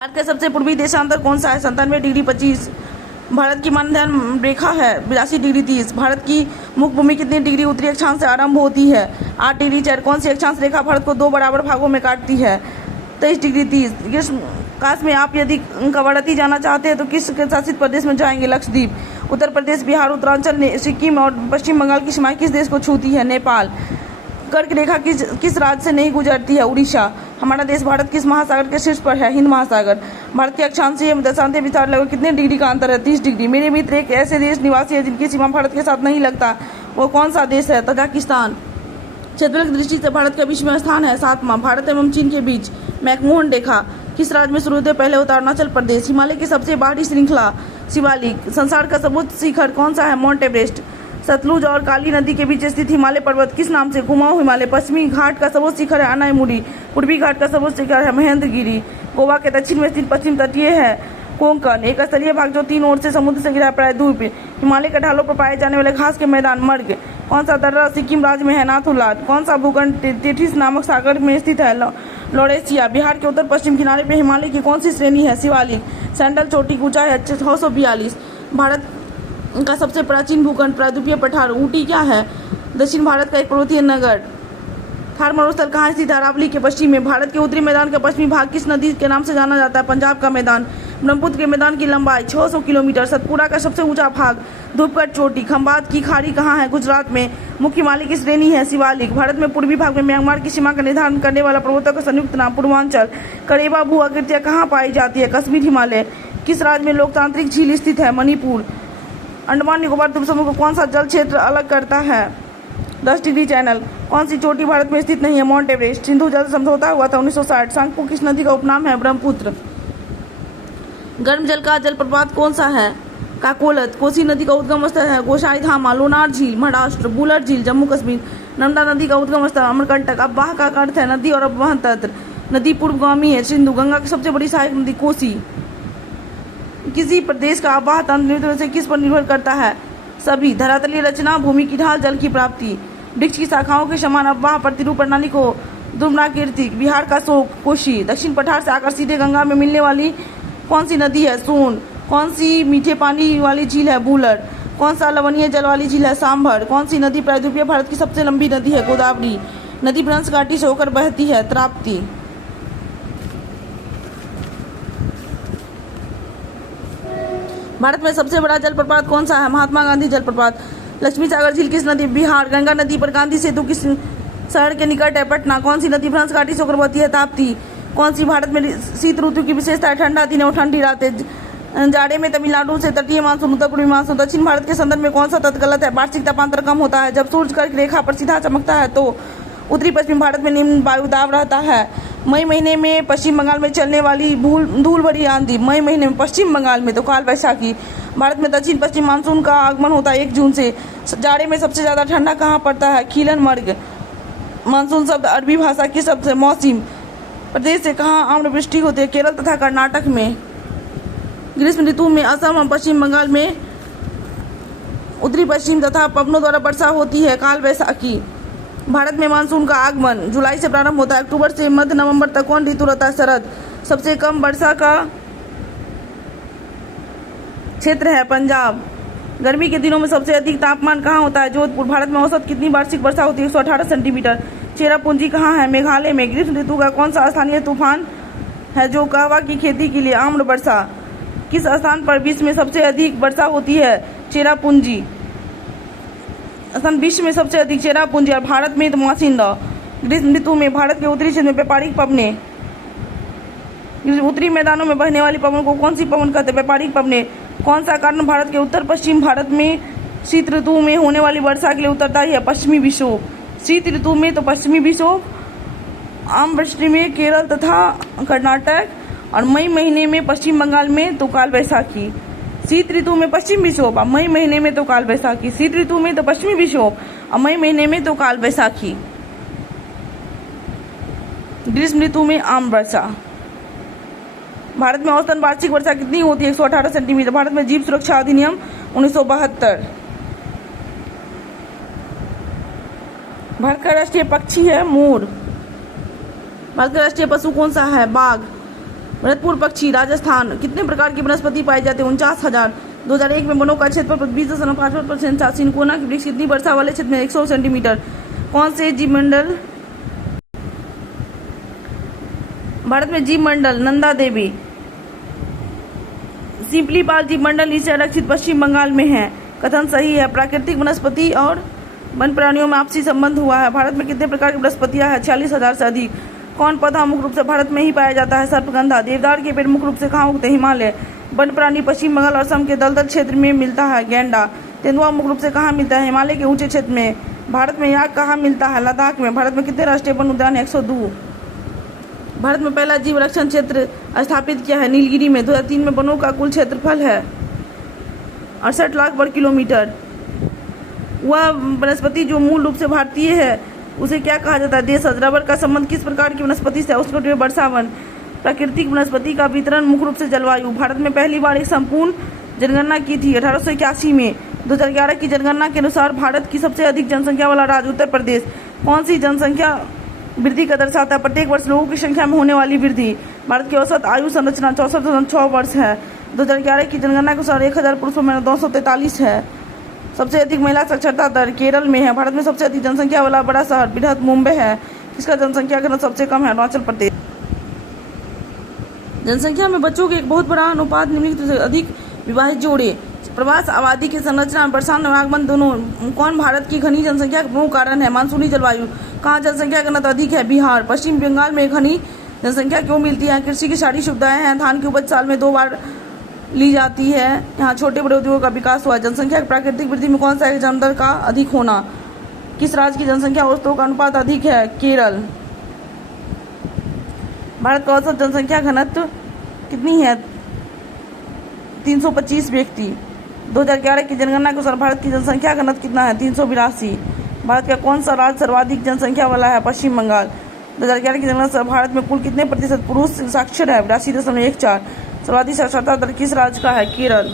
भारत का सबसे पूर्वी देशांतर कौन सा है? 97 डिग्री 25। भारत की मानधान रेखा है 82 डिग्री 30। भारत की मुख्य भूमि कितनी डिग्री उत्तरी अक्षांश से आरंभ होती है? 8 डिग्री 4। कौन सी अक्षांश रेखा भारत को दो बराबर भागों में काटती है? 23 डिग्री 30। ग्रीष्मकाल में आप यदि कवरत्ती जाना चाहते हैं तो किस शासित प्रदेश में जाएंगे? लक्षद्वीप। उत्तर प्रदेश, बिहार, उत्तरांचल, सिक्किम और पश्चिम बंगाल की सीमाएं किस देश को छूती है? नेपाल। कर्क रेखा किस राज्य से नहीं गुजरती है? उड़ीसा। हमारा देश भारत किस महासागर के शीर्ष पर है? हिंद महासागर। भारत के अक्षांशीय दशांशीय विस्तार लगभग कितने डिग्री का अंतर है? 30 डिग्री। मेरे मित्र एक ऐसे देश निवासी है जिनकी सीमा भारत के साथ नहीं लगता, वो कौन सा देश है? तजाकिस्तान। क्षेत्रफल की दृष्टि से भारत का विश्व में स्थान है 7वां। भारत एवं चीन के बीच मैकमोहन रेखा किस राज्य में शुरू होते? पहले होता है अरुणाचल प्रदेश। हिमालय की सबसे बाहरी श्रृंखला शिवालिक। संसार का सर्वोच्च शिखर कौन सा है? Mount Everest. सतलुज और काली नदी के बीच स्थित हिमालय पर्वत किस नाम से? कुमाऊं हिमालय। पश्चिमी घाट का सर्वोच्च शिखर है अनायमुड़ी। पूर्वी घाट का सर्वोच्च शिखर है महेंद्रगिरी। गोवा के दक्षिण में स्थित पश्चिम तटीय है कोंकण। एक स्थलीय भाग जो 3 ओर से समुद्र से घिरा है प्रायद्वीप। हिमालय के ढालों पर पाए जाने वाले घास के मैदान मर्ग। कौन सा दर्रा सिक्किम राज्य में है? नाथुला। कौन सा भूखंड टेथिस नामक सागर में स्थित है? लौरेशिया। बिहार के उत्तर पश्चिम किनारे पर हिमालय की कौन सी श्रेणी है? शिवालिक। सैंडल चोटी की ऊंचाई है 642। भारत का सबसे प्राचीन भूखंड प्रायद्वीपीय पठार ऊटी क्या है? दक्षिण भारत का एक पर्वतीय नगर। थार मरुस्थल कहाँ स्थित है? अरावली के पश्चिम में। भारत के उत्तरी मैदान का पश्चिमी भाग किस नदी के नाम से जाना जाता है? पंजाब का मैदान। ब्रह्मपुत्र के मैदान की लंबाई 600 किलोमीटर। सतपुरा का सबसे ऊंचा भाग धूपगढ़ चोटी। खंबात की खाड़ी कहाँ है? गुजरात में। मुख्य हिमालय की श्रेणी है शिवालिक। भारत में पूर्वी भाग में म्यांमार की सीमा का निर्धारण करने वाला पर्वतों का संयुक्त नाम पूर्वांचल। करेबा भू आकृतियां कहाँ पाई जाती है? कश्मीर हिमालय। किस राज्य में लोकतांत्रिक झील स्थित है? मणिपुर। अंडमान निकोबार द्वीप समूह को कौन सा जल क्षेत्र अलग करता है? 10 डिग्री चैनल। कौन सी चोटी भारत में स्थित नहीं है? Mount Everest. सिंधु जल समझौता हुआ था 1960। सांगपो किस नदी का उपनाम है? ब्रह्मपुत्र। गर्म जल का जलप्रपात कौन सा है? काकोलत। कोसी नदी का उद्गम स्थल है गोसाई धामा। लोनार झील महाराष्ट्र। बुलर झील जम्मू कश्मीर। नर्मदा नदी का उद्गम स्थल अमरकंटक। अब्बाह का अर्थ है नदी और अब्बाह तंत्र। नदी पूर्वगामी है सिंधु। गंगा की सबसे बड़ी सहायक नदी कोसी। किसी प्रदेश का आवाह तंत्र से किस पर निर्भर करता है? सभी। धरातलीय रचना, भूमि की ढाल, जल की प्राप्ति। वृक्ष की शाखाओं के समान अव्वाह प्रतिरूप प्रणाली को दुर्नाकृति। बिहार का शोक कोशी। दक्षिण पठार से आकर सीधे गंगा में मिलने वाली कौन सी नदी है? सोन। कौन सी मीठे पानी वाली झील है? बूलर। कौन सा लवणीय जल वाली झील है? सांभर। कौन सी नदी प्रायद्वीपीय भारत की सबसे लंबी नदी है? गोदावरी। नदी भ्रंश घाटी से होकर बहती है? ताप्ती। भारत में सबसे बड़ा जलप्रपात कौन सा है? महात्मा गांधी जलप्रपात। लक्ष्मी सागर झील किस नदी? बिहार। गंगा नदी पर गांधी सेतु किस शहर के निकट है? पटना। कौन सी नदी भ्रंश घाटी से होकर बहती है? ताप्ती। कौन सी भारत में शीत ऋतु की विशेषता है? ठंडा दिन और ठंडी रातें। जाड़े में तमिलनाडु से तटीय मानसून, उत्तर पूर्वी मानसून। दक्षिण भारत के संदर्भ में कौन सा तथ्य गलत है? वार्षिक तापांतर कम होता है जब सूर्य कर्क रेखा पर सीधा चमकता है तो। उत्तरी पश्चिम भारत में निम्न वायु दाब रहता है। मई महीने में पश्चिम बंगाल में चलने वाली धूल भरी आंधी। मई महीने में पश्चिम बंगाल में तो काल वैशाखी। भारत में दक्षिण पश्चिम मानसून का आगमन होता है 1 जून से। जाड़े में सबसे ज्यादा ठंडा कहाँ पड़ता है? खीलन मर्ग। मानसून शब्द अरबी भाषा की शब्द है मौसम। प्रदेश से कहाँ आम्रवृष्टि होती है? केरल तथा कर्नाटक में। ग्रीष्म ऋतु में असम और पश्चिम बंगाल में उत्तरी पश्चिम तथा पवनों द्वारा वर्षा होती है काल वैशाखी। भारत में मानसून का आगमन जुलाई से प्रारंभ होता है। अक्टूबर से मध्य नवंबर तक कौन ऋतु रहता है? शरद। सबसे कम वर्षा का क्षेत्र है पंजाब। गर्मी के दिनों में सबसे अधिक तापमान कहाँ होता है? जोधपुर। भारत में औसत कितनी वार्षिक वर्षा होती है? 118 सेंटीमीटर। चेरापूंजी कहाँ है? मेघालय में। ग्रीष्म ऋतु का कौन सा स्थानीय तूफान है जो कहवा की खेती के लिए आम्र वर्षा? किस स्थान पर विश्व में सबसे अधिक वर्षा होती है? चेरापूंजी। विश्व में सबसे अधिक चेरापूंजी और भारत में तो मासिंदा। ग्रीष्म ऋतु में भारत के उत्तरी क्षेत्र में व्यापारिक पवने। उत्तरी मैदानों में बहने वाली पवन को कौन सी पवन कहते हैं? व्यापारिक पवने। कौन सा कारण भारत के उत्तर पश्चिम भारत में शीत ऋतु में होने वाली वर्षा के लिए उत्तरदायी है? पश्चिमी विक्षोभ। शीत ऋतु में तो पश्चिमी विक्षोभ, आम वृष्टि में केरल तथा कर्नाटक और मई महीने में पश्चिम बंगाल में तो काल वैशाखी। शीत ऋतु में पश्चिम विक्षोभ और मई महीने में तो काल वैशाखी। शीत ऋतु में तो पश्चिमी विक्षोभ और मई महीने में तो काल वैशाखी। ग्रीष्म ऋतु में आम वर्षा। भारत में औसतन वार्षिक वर्षा कितनी होती है? 118 सेंटीमीटर। भारत में जीव सुरक्षा अधिनियम 1972। भारत का राष्ट्रीय पक्षी है मोर। भारत का राष्ट्रीय पशु कौन सा है? बाघ। भरतपुर पक्षी राजस्थान। कितने प्रकार की वनस्पति पाई जाती है? 49,000। 2001 में वनों का क्षेत्रफल 20.5% था। सिनकोना की वृक्ष कितनी वर्षा वाले क्षेत्र में? 100 सेंटीमीटर। कौन से जीव मंडल भारत में जीव मंडल? नंदा देवी। सिंपलीपाल जीव मंडल नीचे आरक्षित पश्चिम बंगाल में है। कथन सही है। प्राकृतिक वनस्पति और वन प्राणियों में आपसी संबंध हुआ है। भारत में कितने प्रकार की वनस्पतियां हैं? 46,000 से अधिक। कौन पौधा मुख्य रूप से भारत में ही पाया जाता है? सर्पगंधा। देवदार के पेड़ मुख्य रूप से कहाँ उगते हैं? हिमालय। वन प्राणी पश्चिम बंगाल और असम के दलदल क्षेत्र में मिलता है। गैंडा। तेंदुआ मुख्य रूप से कहाँ मिलता है? हिमालय के ऊंचे क्षेत्र में। भारत में याक कहाँ मिलता है? लद्दाख में। भारत में कितने राष्ट्रीय वन उद्यान है? 102। भारत में पहला जीव रक्षण क्षेत्र स्थापित किया है? नीलगिरी में। 2003 में वनों का कुल क्षेत्रफल है 68 लाख वर्ग किलोमीटर। वह वनस्पति जो मूल रूप से भारतीय है उसे क्या कहा जाता है? देशज। रबर का संबंध किस प्रकार की वनस्पति से? उष्णकटिबंधीय वर्षावन। प्राकृतिक वनस्पति का वितरण मुख्य रूप से जलवायु। भारत में पहली बार एक संपूर्ण जनगणना की थी 1881 में। 2011 की जनगणना के अनुसार भारत की सबसे अधिक जनसंख्या वाला राज्य उत्तर प्रदेश। कौन सी जनसंख्या वृद्धि का दर्शाता है? प्रत्येक वर्ष लोगों की संख्या में होने वाली वृद्धि। भारत की औसत आयु संरचना 64.6 वर्ष है। 2011 की जनगणना के अनुसार 1000 पुरुषों में 243 है। सबसे अधिक महिला साक्षरता दर केरल में है। भारत में सबसे अधिक जनसंख्या वाला बड़ा शहर बृहत मुंबई है। किसका जनसंख्या घनत्व सबसे कम है? अरुणाचल प्रदेश। जनसंख्या में बच्चों के एक बहुत बड़ा अनुपात निम्नलिखित से अधिक विवाहित जोड़े। प्रवास आबादी की संरचना बरसात आगमन दोनों। कौन भारत की घनी जनसंख्या का प्रमुख कारण है? मानसूनी जलवायु। कहाँ जनसंख्या घनत्व अधिक है? बिहार। पश्चिम बंगाल में घनी जनसंख्या क्यों मिलती है? कृषि की सारी सुविधाएं हैं। धान की उपज साल में 2 बार ली जाती है। यहाँ छोटे बड़े उद्योगों का विकास हुआ। जनसंख्या की प्राकृतिक वृद्धि में कौन सा है? जन्म दर का अधिक होना। किस राज्य की जनसंख्या औसतों का अनुपात अधिक है? केरल। भारत का औसत जनसंख्या घनत्व कितनी है? 325 व्यक्ति। 2011 की जनगणना के अनुसार भारत की जनसंख्या घनत्व कितना है? 382। भारत का कौन सा राज्य सर्वाधिक जनसंख्या वाला है? पश्चिम बंगाल। 2011 की जनगणना से भारत में कुल कितने प्रतिशत पुरुष साक्षर है? 82.14। सर्वाधिक साक्षरता दर किस राज्य का है? केरल।